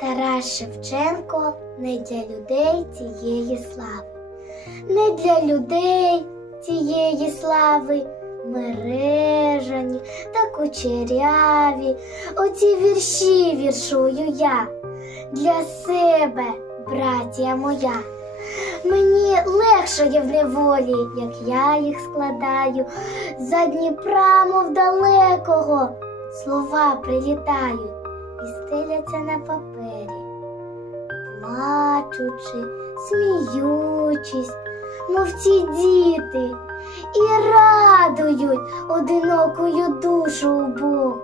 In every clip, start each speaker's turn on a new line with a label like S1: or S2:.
S1: Тарас Шевченко не для людей цієї слави, не для людей цієї слави, мережані та кучеряві. Оці вірші віршую я. Для себе, братія моя. Мені легшає в неволі, як я їх складаю, за Дніпра, мов далекого, слова прилітають стеляться на папері, плачучи, сміючись, мов ці діти, і радують одинокою душу убогою.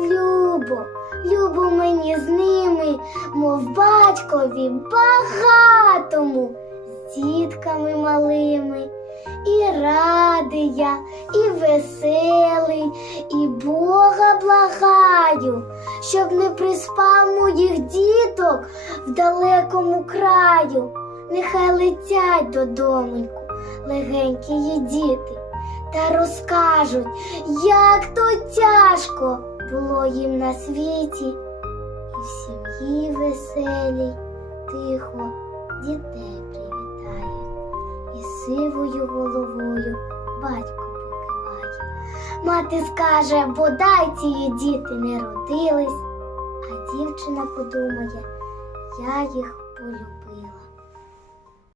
S1: Любо, любо мені з ними, мов батькові багатому, з дітками малими. І радий я, і веселий, і Бога благаю, щоб не приспав моїх діток в далекому краю. Нехай летять додомоньку легенькі її діти та розкажуть, як то тяжко було їм на світі, і в сім'ї веселій тихо дітей привітають, і сивою головою батько. Мати скаже, бодай ці діти не родились, а дівчина подумає, я їх полюбила.